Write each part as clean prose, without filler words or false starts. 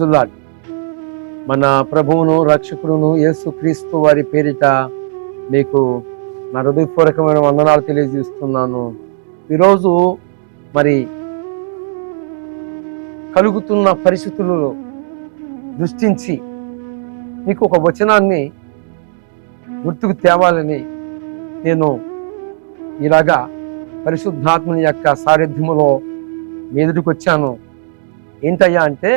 జుల్లాడ్ మన ప్రభువును రక్షకుడును యేసుక్రీస్తు వారి పేరిట మీకు నా హృదయపూర్వకమైన వందనాలు తెలియజేస్తున్నాను. ఈరోజు మరి కలుగుతున్న పరిస్థితులను దృష్టించి మీకు ఒక వచనాన్ని గుర్తుకు తేవాలని నేను ఇలాగా పరిశుద్ధాత్మని యొక్క సారథ్యములో మీదటికి వచ్చాను. ఏంటయ్యా అంటే,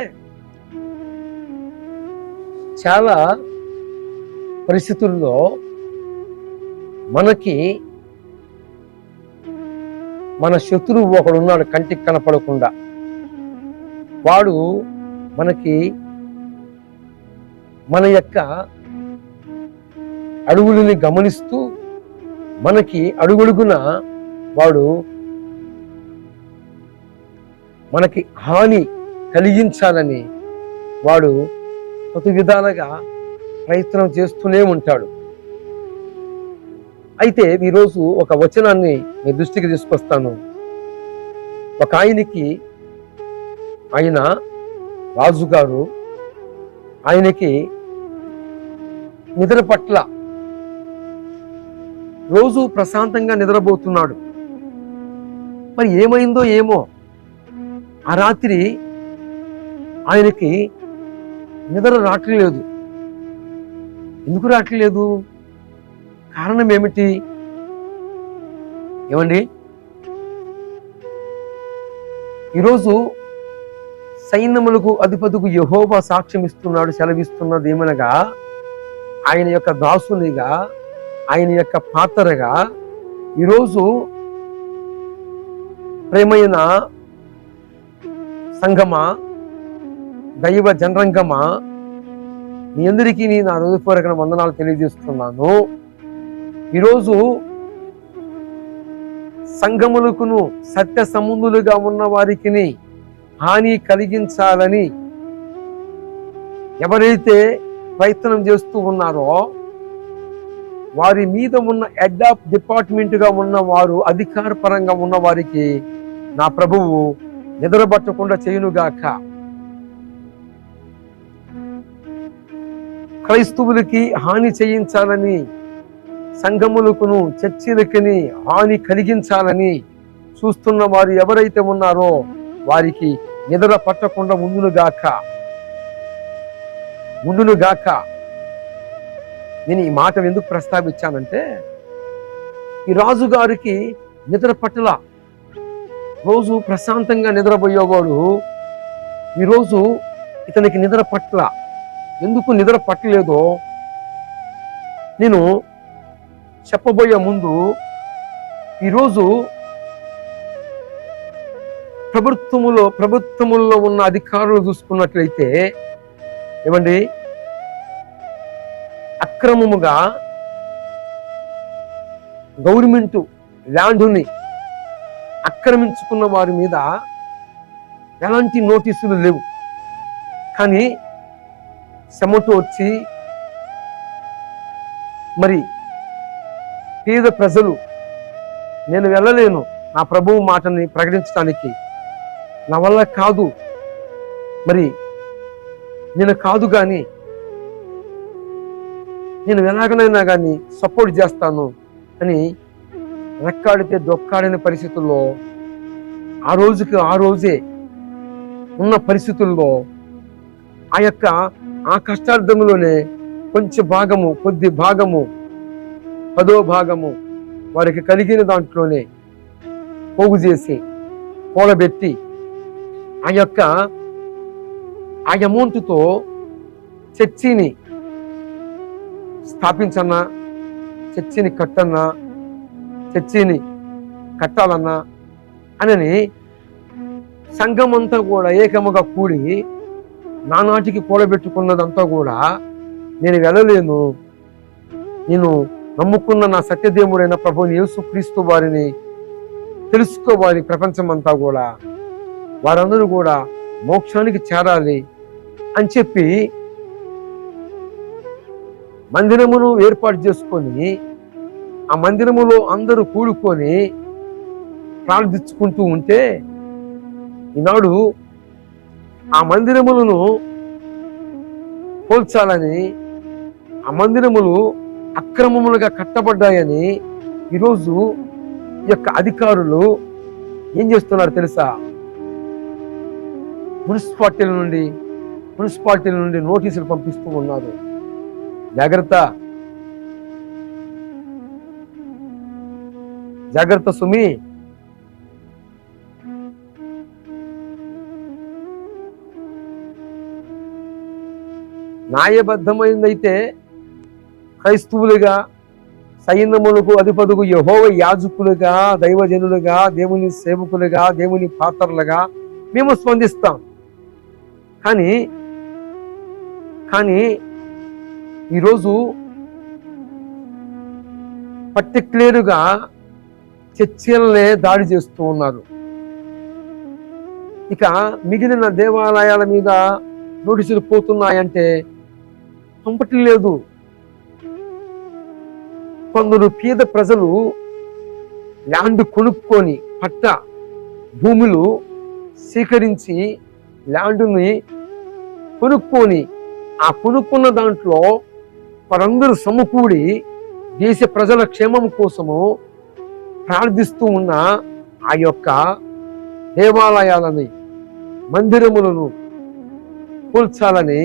చాలా పరిస్థితుల్లో మనకి మన శత్రువు ఒకడున్నాడు, కంటికి కనపడకుండా. వాడు మనకి మన యొక్క అడుగులని గమనిస్తూ మనకి అడుగడుగున వాడు మనకి హాని కలిగించాలని వాడు ప్రతి విధాలుగా ప్రయత్నం చేస్తూనే ఉంటాడు. అయితే ఈరోజు ఒక వచనాన్ని మీ దృష్టికి తీసుకొస్తాను. ఒక ఆయన రాజుగారు, ఆయనకి నిద్ర పట్ల, రోజు ప్రశాంతంగా నిద్రపోతున్నాడు. మరి ఏమైందో ఏమో, ఆ రాత్రి ఆయనకి నిద్ర రావట్లేదు. ఎందుకు రావట్లేదు? కారణం ఏమిటి? ఏమండి, ఈరోజు సైన్యములకు అధిపతికి యెహోవా సాక్ష్యం ఇస్తున్నాడు, సెలవిస్తున్నది ఏమనగా, ఆయన యొక్క దాసునిగా, ఆయన యొక్క పాత్రగా ఈరోజు ప్రేమైన సంఘమా, దైవ జనరంగమా, మీ అందరికీ నా హృదయపూర్వక వందనాలు తెలియజేస్తున్నాను. ఈరోజు సంఘములకును సత్య సంబంధులుగా ఉన్న వారికి హాని కలిగించాలని ఎవరైతే ప్రయత్నం చేస్తూ ఉన్నారో, వారి మీద ఉన్న హెడ్ ఆఫ్ డిపార్ట్మెంట్ గా ఉన్న వారు, అధికార పరంగా ఉన్న వారికి నా ప్రభువు నిద్రపట్టకుండా చేయునుగాక. క్రైస్తవులకి హాని చేయించాలని, సంఘములకును చర్చిలకి హాని కలిగించాలని చూస్తున్న వారు ఎవరైతే ఉన్నారో వారికి నిద్ర పట్టకుండా ముందునుగాక. నేను ఈ మాట ఎందుకు ప్రస్తావించానంటే, ఈ రాజుగారికి నిద్ర పట్టల. రోజు ప్రశాంతంగా నిద్రపోయేవాడు ఈరోజు ఇతనికి నిద్ర పట్ల. ఎందుకు నిద్ర పట్టలేదో నేను చెప్పబోయే ముందు, ఈరోజు ప్రభుత్వములో ఉన్న అధికారులు చూసుకున్నట్లయితే, ఏమండి, అక్రమముగా గవర్నమెంట్ ల్యాండ్ని ఆక్రమించుకున్న వారి మీద ఎలాంటి నోటీసులు లేవు. కానీ చెమట వచ్చి మరి పేద ప్రజలు, నేను వెళ్ళలేను నా ప్రభువు మాటని ప్రకటించడానికి, నా వల్ల కాదు, మరి నేను కాదు, కానీ నేను ఎలాగనైనా కానీ సపోర్ట్ చేస్తాను అని రెక్కాడితే దొక్కాడని పరిస్థితుల్లో, ఆ రోజే ఉన్న పరిస్థితుల్లో ఆ కష్టార్థంలోనే కొంచెం భాగము, కొద్ది భాగము, 10వ భాగము వారికి కలిగిన దాంట్లోనే పోగు చేసి కూడబెట్టి ఆ అమౌంట్తో చర్చిని స్థాపించన్నా, చర్చిని కట్టన్నా, చర్చిని కట్టాలన్నా అని సంఘం అంతా కూడా ఏకముగా కూడి నానాటికి కూడబెట్టుకున్నదంతా కూడా, నేను వెళ్ళలేను, నేను నమ్ముకున్న నా సత్యదేవుడైన ప్రభువుని యేసుక్రీస్తు వారిని తెలుసుకోవాలి, ప్రపంచం అంతా కూడా వారందరూ కూడా మోక్షానికి చేరాలి అని చెప్పి మందిరమును ఏర్పాటు చేసుకొని, ఆ మందిరములో అందరూ కూడుకొని ప్రార్థించుకుంటూ ఉంటే, ఈనాడు ఆ మందిరములను పోల్చాలని, ఆ మందిరములు అక్రమములుగా కట్టబడ్డాయని ఈరోజు ఈ యొక్క అధికారులు ఏం చేస్తున్నారు తెలుసా? మున్సిపాలిటీల నుండి నోటీసులు పంపిస్తూ ఉన్నారు. జాగ్రత్త, జాగ్రత్త సుమి. న్యాయబద్ధమైందైతే క్రైస్తవులుగా, సైన్యములకు అధిపతులకు యెహోవా యాజకులుగా, దైవజనులుగా, దేవుని సేవకులుగా, దేవుని పాత్రలుగా మేము స్పందిస్తాం. కానీ ఈరోజు పర్టిక్యులర్గా చర్చిలనే దాడి చేస్తూ ఉన్నారు. ఇక మిగిలిన దేవాలయాల మీద నోటీసులు పోతున్నాయంటే పంపటం లేదు. కొందరు పేద ప్రజలు ల్యాండ్ కొనుక్కొని, పట్ట భూములు సేకరించి ల్యాండ్ని కొనుక్కొని, ఆ కొనుక్కున్న దాంట్లో వారందరూ సమకూడి దేశ ప్రజల క్షేమం కోసము ప్రార్థిస్తూ ఉన్న ఆ యొక్క దేవాలయాలని, మందిరములను కూల్చాలని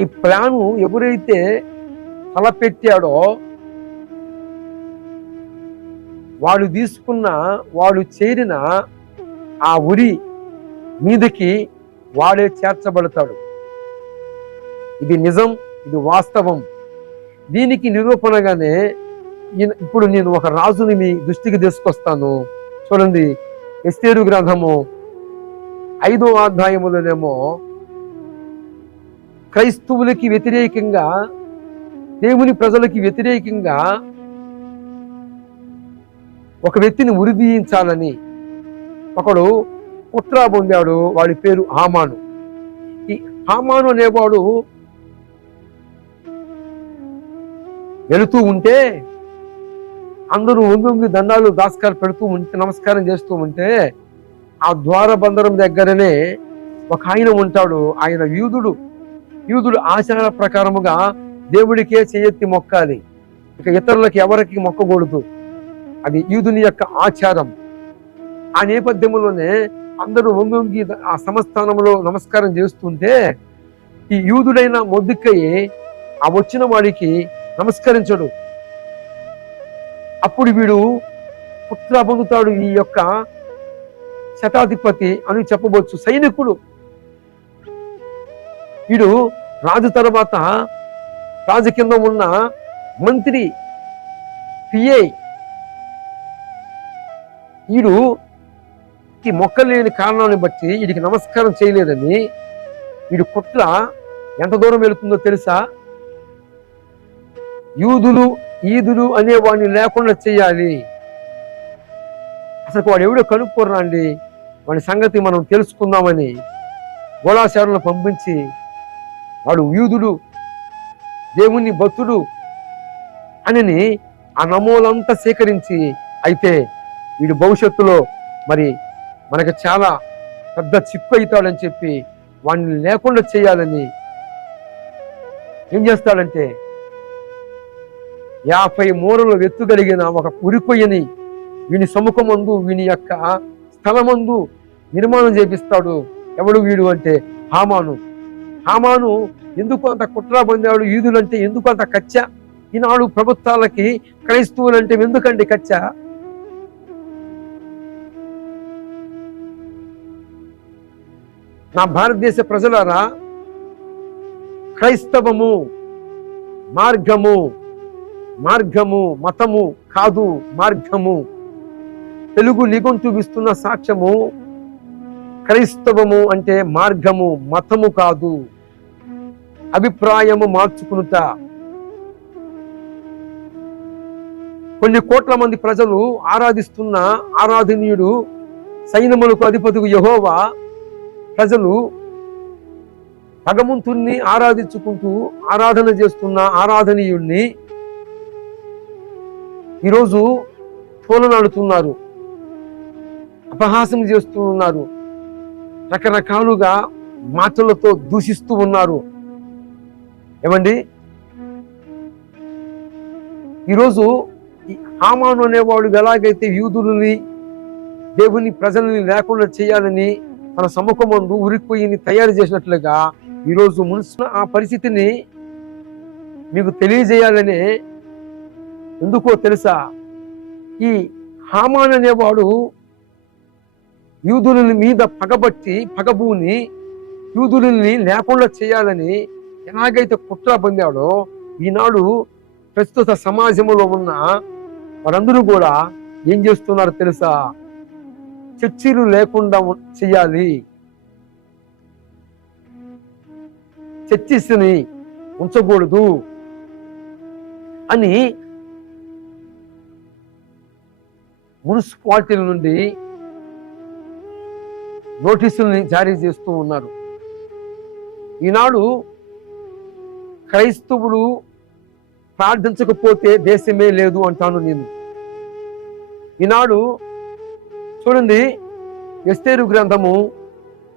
ఈ ప్లాను ఎవరైతే తలపెట్టాడో వాడు చేరిన ఆ ఉరి మీదకి వాడే చేర్చబడతాడు. ఇది నిజం, ఇది వాస్తవం. దీనికి నిరూపణగానే ఇప్పుడు నేను ఒక రాజుని మీ దృష్టికి తీసుకొస్తాను. చూడండి, ఎస్తేరు గ్రంథము 5వ అధ్యాయములోనేమో క్రైస్తవులకి వ్యతిరేకంగా, దేవుని ప్రజలకి వ్యతిరేకంగా ఒక వ్యక్తిని ఉరిదీయించాలని ఒకడు కుట్ర పొందాడు. వాడి పేరు హామాను. ఈ హామాను అనేవాడు వెళుతూ ఉంటే అందరూ వంగి దండాలు దాస్కారు పెడుతూ ఉంటే, నమస్కారం చేస్తూ ఉంటే, ఆ ద్వారబంధరం దగ్గరనే ఒక ఆయన ఉంటాడు. ఆయన యూదుడు ఆచార ప్రకారముగా దేవుడికే చేయెత్తి మొక్కాలి, ఇక ఇతరులకి ఎవరికి మొక్కకూడదు. అది యూదుని యొక్క ఆచారం. ఆ నేపథ్యంలోనే అందరూ వంగి ఆ సంస్థానంలో నమస్కారం చేస్తుంటే, ఈ యూదుడైన మొర్దెకయి ఆ వచ్చిన వాడికి నమస్కరించడు. అప్పుడు వీడు కుట్ర పొందుతాడు. ఈ యొక్క శతాధిపతి అని చెప్పవచ్చు, సైనికుడు. వీడు రాజు తర్వాత రాజు కింద ఉన్న మంత్రి, పిఐ. వీడుకి మొక్కలేని కారణాన్ని బట్టి వీడికి నమస్కారం చేయలేదని వీడు కుట్ర ఎంత దూరం వెళుతుందో తెలుసా? ఈదులు అనే వాడిని లేకుండా చేయాలి. అసలు వాడు ఎవడో కనుక్కోరండి, వాడి సంగతి మనం తెలుసుకుందామని గోళాచారులను పంపించి, వాడు యూదుడు, దేవుని భక్తుడు అని ఆ నమూలంతా సేకరించి, అయితే వీడు భవిష్యత్తులో మరి మనకు చాలా పెద్ద చిక్కు అవుతాడని చెప్పి వాడిని లేకుండా చేయాలని ఏం చేస్తాడంటే 50 మూరలు ఎత్తుగలిగిన ఒక ఉరికొయ్యని వీని సముఖమందు, వీని యొక్క స్థలమందు నిర్మాణం చేపిస్తాడు. ఎవడు వీడు అంటే హామాను ఎందుకు అంత కుట్ర పొందాడు? యూదులంటే ఎందుకు అంత కచ్చ? ఈనాడు ప్రభుత్వాలకి క్రైస్తవులంటే ఎందుకంటే కచ్చ? నా భారతదేశ ప్రజలారా, క్రైస్తవము మార్గము మతము కాదు, మార్గము. తెలుగు నిఘంటువు ఇస్తున్న సాక్ష్యము, క్రైస్తవము అంటే మార్గము, మతము కాదు. అభిప్రాయము మార్చుకునుట. కొన్ని కోట్ల మంది ప్రజలు ఆరాధిస్తున్న ఆరాధనీయుడు, సైన్యములకు అధిపతికు యెహోవా, ప్రజలు భగవంతుణ్ణి ఆరాధించుకుంటూ ఆరాధన చేస్తున్న ఆరాధనీయుణ్ణి ఈరోజు తోలనాడుతున్నారు, అపహాసం చేస్తూ ఉన్నారు. రకరకాలుగా మాటలతో దూషిస్తూ ఉన్నారు. ఏమండి, ఈరోజు ఈ హామాను అనేవాడు ఎలాగైతే యూదులని, దేవుని ప్రజల్ని లేకుండా చేయాలని తన సముఖమందు ఉరికొయ్యిని తయారు చేసినట్లుగా ఈరోజు మున్సిన ఆ పరిస్థితిని మీకు తెలియజేయాలని. ఎందుకో తెలుసా? ఈ హామాను అనేవాడు యూదుల మీద పగబూని యూదులని లేకుండా చేయాలని ఎలాగైతే కుట్ర పొందాడో, ఈనాడు ప్రస్తుత సమాజంలో ఉన్న వారందరూ కూడా ఏం చేస్తున్నారో తెలుసా? చర్చిలు లేకుండా చేయాలి, చర్చిని ఉంచకూడదు అని మున్సిపాలిటీల నుండి నోటీసుల్ని జారీ చేస్తూ ఉన్నారు. ఈనాడు క్రైస్తవుడు ప్రార్థించకపోతే దేశమే లేదు అంటాను నేను. ఈనాడు చూడండి, ఎస్తేరు గ్రంథము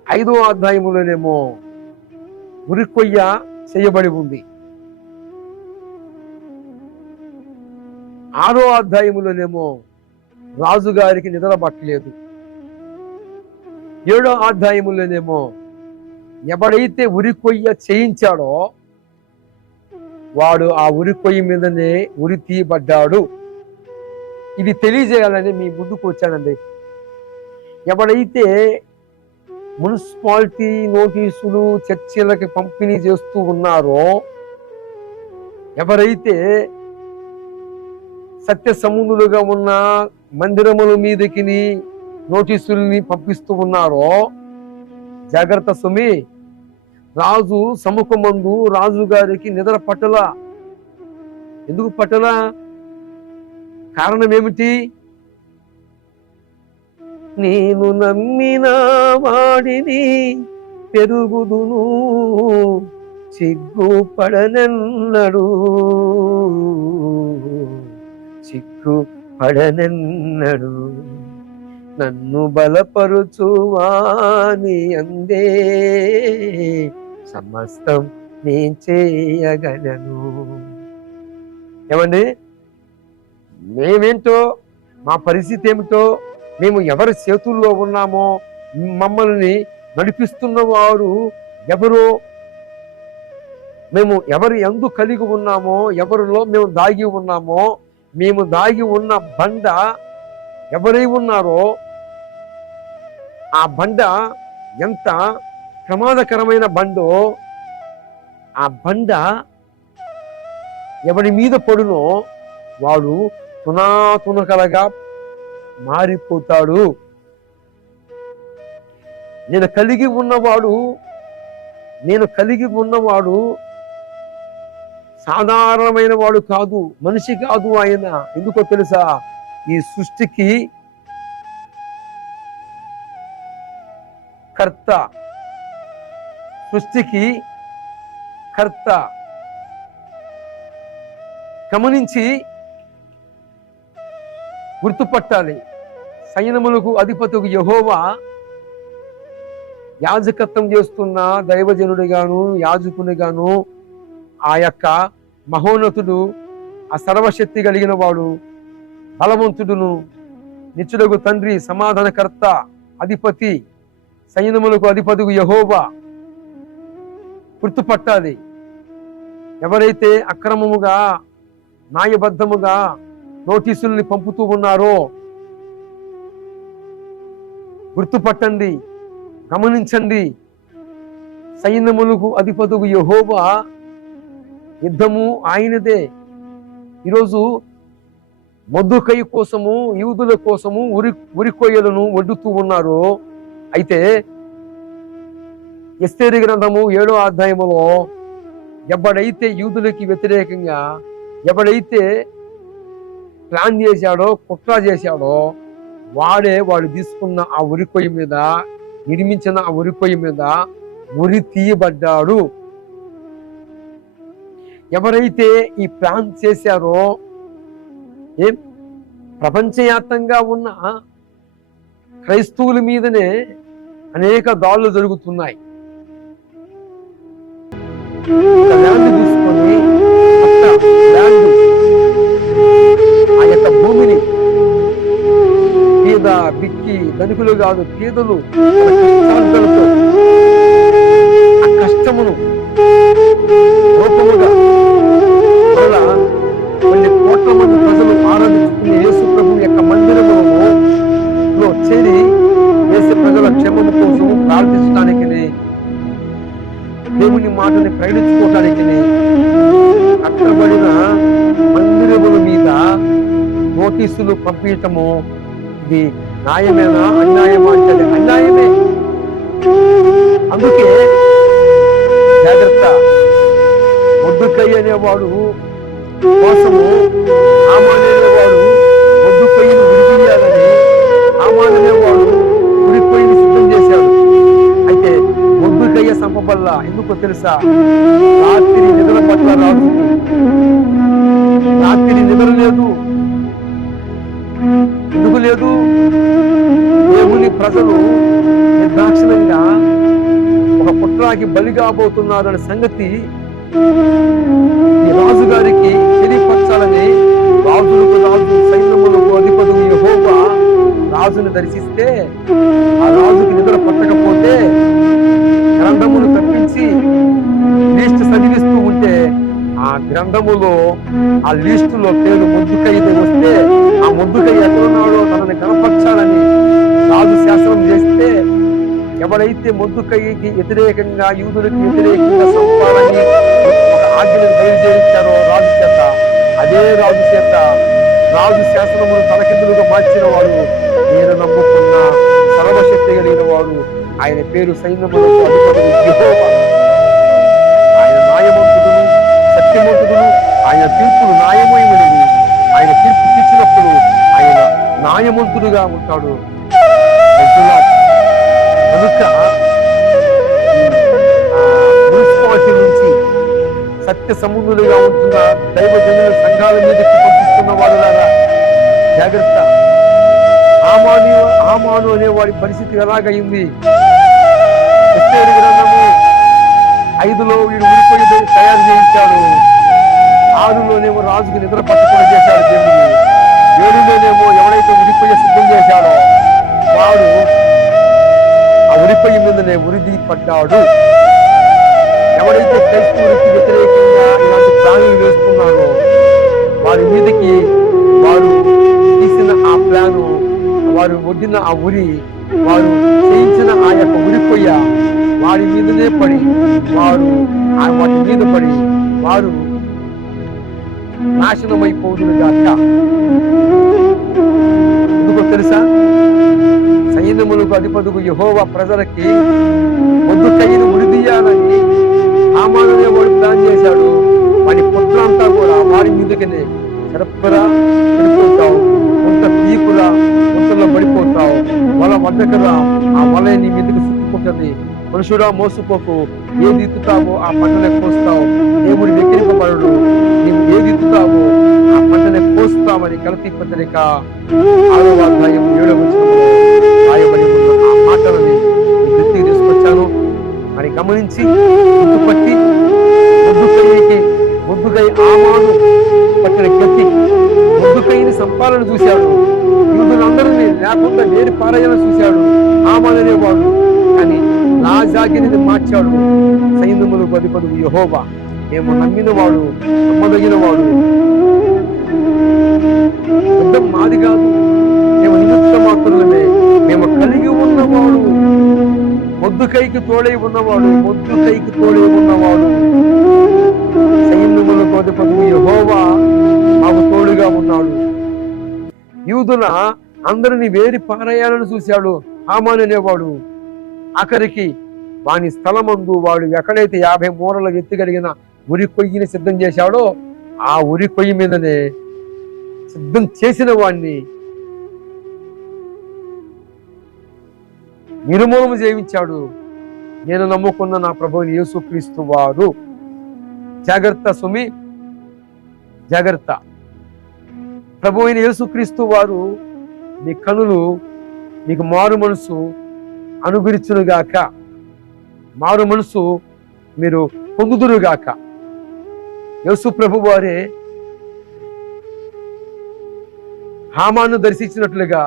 5వ అధ్యాయములోనేమో ఉరికొయ్య చేయబడి ఉంది. 6వ అధ్యాయములోనేమో రాజుగారికి నిద్ర పట్టలేదు. 7వ అధ్యాయములోనేమో ఎవడైతే ఉరికొయ్య చేయించాడో వాడు ఆ ఉరికొయ్య మీదనే ఉరి తీయబడ్డాడు. ఇది తెలియజేయాలని మీ ముందుకు వచ్చానండి. ఎవడైతే మున్సిపాలిటీ నోటీసులు చర్చిలకి పంపిణీ చేస్తూ ఉన్నారో, ఎవరైతే సత్య సమునులుగా ఉన్న మందిరముల మీదకి నోటీసుల్ని పంపిస్తూ ఉన్నారో, జాగ్రత్త సుమి. రాజు సముఖమందు రాజు గారికి నిద్ర పట్టలా. ఎందుకు పట్టలా? కారణం ఏమిటి? నేను నమ్మిన వాడిని పెరుగుదును, సిగ్గుపడనెన్నడు, సిగ్గుపడనెన్నడు, నన్ను బలపరుచువాని అందే సమస్తం నేను చేయగలను. ఏమండి, మేమేంటో, మా పరిస్థితి ఏమిటో, మేము ఎవరి చేతుల్లో ఉన్నామో, మమ్మల్ని నడిపిస్తున్న వారు ఎవరో, మేము ఎవరు ఎందు కలిగి ఉన్నామో, ఎవరిలో మేము దాగి ఉన్నామో, మేము దాగి ఉన్న బండ ఎవరై ఉన్నారో ఆ బండ ఎంత ప్రమాదకరమైన బండో, ఆ బండ ఎవరి మీద పడునో వాడు తునాతునకలగా మారిపోతాడు. నేను కలిగి ఉన్నవాడు సాధారణమైన వాడు కాదు, మనిషి కాదు ఆయన. ఎందుకో తెలుసా? ఈ సృష్టికి కర్త, సృష్టికి కర్త. గమనించి గుర్తుపట్టాలి. సైన్యములకు అధిపతికి యెహోవా యాజకత్వం చేస్తున్న దైవజనుడిగాను యాజకునిగాను ఆ యొక్క మహోన్నతుడు, ఆ సర్వశక్తి కలిగిన వాడు, బలవంతుడును, నిత్యుడగు తండ్రి, సమాధానకర్త, అధిపతి, సైన్యములకు అధిపతికు యెహోవా. గుర్తుపట్టాలి. ఎవరైతే అక్రమముగా న్యాయబద్ధముగా నోటీసుల్ని పంపుతూ ఉన్నారో గుర్తుపట్టండి, గమనించండి. సైన్యములకు అధిపతికు యెహోవా, యుద్ధము ఆయనదే. ఈరోజు మొర్దెకై కోసము, యూదుల కోసము ఉరికొయ్యలను వడ్డుతూ ఉన్నారు. అయితే ఎస్తేరు గ్రంథము 7వ అధ్యాయములో ఎవడైతే యూదులకి వ్యతిరేకంగా ఎవడైతే ప్లాన్ చేశాడో, కుట్ర చేశాడో వాడు తీసుకున్న ఆ ఉరికొయ్య మీద, నిర్మించిన ఆ ఉరికొయ్య మీద ఉరి తీయబడ్డాడు. ఎవరైతే ఈ ప్లాన్ చేశారో, ప్రపంచవ్యాప్తంగా ఉన్న క్రైస్తవుల మీదనే అనేక దాడులు జరుగుతున్నాయి. ఒక ల్యాండ్ తీసుకొని ల్యాండ్ ఆ యొక్క భూమిని పేద బిక్కి ధనికులు కాదు పేదలు కష్టాలతో ఆ కష్టమును రూపముగా వల్ల కొన్ని కోట్ల మంది ప్రజలు ఆరాధించుకునే యేసు ప్రభు యొక్క మందిరములో చేరి యేసు ప్రజల క్షేమము కోసం ప్రార్థించడానికి దేవుని మాటని ప్రకటించుకోవడానికి కట్టబడిన మందిరముల మీద నోటీసులు పంపించటము ఇది న్యాయమేనా అన్యాయమా అంటే అన్యాయమే. అందుకే జాగ్రత్త. మొద్దుకై అనేవాడు కోసము హామాను అనేవాడు మొద్దుకైని విడిపియాలని హామాను అనేవాడు ఉరికొయ్యని సిద్ధం చేశాడు. అయితే మొద్దుకయ్య సంపబల్ల ఎందుకో తెలుసా? రాత్రి నిద్ర పట్ల రాజుకి రాత్రి నిద్ర లేదు. ఎందుకు లేదు? దేవుని ప్రజలు నిర్దాక్షిణంగా ఒక పుట్రాకి బలి కాబోతున్నారనే సంగతి ఈ రాజుగారికి తెలియపరచాలని రాజులకు రాజు సైన్యములకు అధిపతులు యెహోవా రాజును దర్శిస్తే ఆ రాజుకి నిద్ర పట్టకపోతే గ్రంథమును తప్పించి లిస్ట్ చదివిస్తూ ఉంటే ఆ గ్రంథములో ఆ లిస్టులో పేరు మొద్దుకై వస్తే ఆ మొద్దుకై ఎక్కడున్నాడో తనని కనపరచాలని రాజు శాసనం చేస్తే ఎవరైతే మొద్దుకైకి వ్యతిరేకంగా యూదులకు వ్యతిరేకంగా సంపాలని ఒక ఆజ్ఞను బయలుదేరించారో రాజు చేత, అదే రాజు చేత రాజు శాసనమును తలకిందులుగా మార్చిన వాడు నేను నమ్ముకున్న సర్వశక్తి కలిగిన వాడు. ఆయన పేరు సైన్యములకు అధిపతి యెహోవా. ఆయన న్యాయవంతుడును సత్యవంతుడును. ఆయన తీర్పులు న్యాయమైనవి. ఆయన తీర్పు తీర్చినప్పుడు ఆయన న్యాయవంతుడుగా ఉంటాడు. కనుక మున్సిపాలిటీ నుంచి సత్య సముద్రులుగా ఉంటున్న దైవజనుల సంఘాల మీదకి పంపిస్తున్న వాడులారా జాగ్రత్త. హామాను అనేవాడి పరిస్థితి ఎలాగైంది? ఎస్తేరు గ్రంథము 5లో వీడు ఉరిపోయి తయారు చేయించాడు. 6లోనేమో రాజుకి నిద్ర పట్టకుండా చేశాడు దేవుడు. 7లోనేమో ఎవడైతే ఉరిపోయి సిద్ధం చేశాడో వాడు ఆ ఉరిపోయి మీదనే ఉరిది పడ్డాడు. ఎవరైతే క్రైస్తవుడికి వ్యతిరేకంగా ఇలాంటి ప్లాన్లు వేస్తున్నారో వారి మీదకి వారు తీసిన ఆ ప్లాను, వారు వడ్డిన ఆ ఉరి, వారు చేయించిన ఆ యొక్క ఉరిపోయ వారి మీదనే పడి వారు వాటి మీద పడి వారు నాశనమైపోదురు గాక. ఎందుకో తెలుసా? సైన్యములకు అధిపతుకు యెహోవా ప్రజలకి మొద్దుకైని ఉరిదీయాలని హామాను అనేవాడు ప్లాన్ చేశాడు. వాడి పుత్రంతా కూడా వారి మీదకనే చెరపరా పడిపోతావు, కొంత తీకురా కొంతలో పడిపోతావు, వల వద్దకరా ఆ వల నీ మీదకి చుట్టుకుంటుంది. మనుషుడా మోసపోకు, ఏది ఎత్తుతావో ఆ పంటనే కోస్తావు. దేవుడు వెక్కిరింపబడడు, నీవు ఏది ఎత్తుతావో ఆ పంటనే కోస్తామని గలతీ పత్రిక 6వ అధ్యాయం 7వ వచనంలో రాయబడి ఉన్న ఆ మాటలని దృష్టికి తీసుకొచ్చాను. మరి గమనించి గుర్తుపట్టి మొద్దుకై హామాను పట్టిన గట్టి మొద్దుకైని సంపాలను చూశాడు. యూదులందరినీ లేకుండా వేరు పారాయాలని చూశాడు హామాను అనేవాడు. కానీ రాజాగిరిని మార్చాడు. సైన్యములకు అధిపతుడు యెహోవా. మేము నమ్మిన వాడు, నమ్మదగిన వాడు. యుద్ధం మాది కాదు, మేము నిమిత్త మాత్రమే. మేము కలిగి ఉన్నవాడు మొద్దుకైకి తోడై ఉన్నవాడు, మొద్దుకైకి తోడై ఉన్నవాడు. సైన్యములకు అధిపతుడు యెహోవా మాకు తోడుగా ఉన్నాడు. యూదుల అందరినీ వేరి పారేయాలని చూశాడు హామాను అనేవాడు. ఆఖరికి వాని స్థలమందు వాడు ఎక్కడైతే 50 మూరల ఎత్తుగలిగిన ఉరి కొయ్యిని సిద్ధం చేశాడో ఆ ఉరి కొయ్యి మీదనే సిద్ధం చేసిన వాడిని నిర్మూలన చేయించాడు. నేను నమ్ముకున్న నా ప్రభువుని యేసుక్రీస్తు వారు. జాగ్రత్త సుమి, జాగ్రత్త. ప్రభు అయిన యేసుక్రీస్తు వారు మీ కనులు మీకు మారు మనసు అనుగ్రహించునుగాక. మారు మనసు మీరు పొందుదురుగాక. యేసు ప్రభు వారే హామాను దర్శించినట్లుగా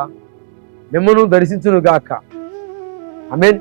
మిమ్మల్ని దర్శించునుగాక. ఆమేన్.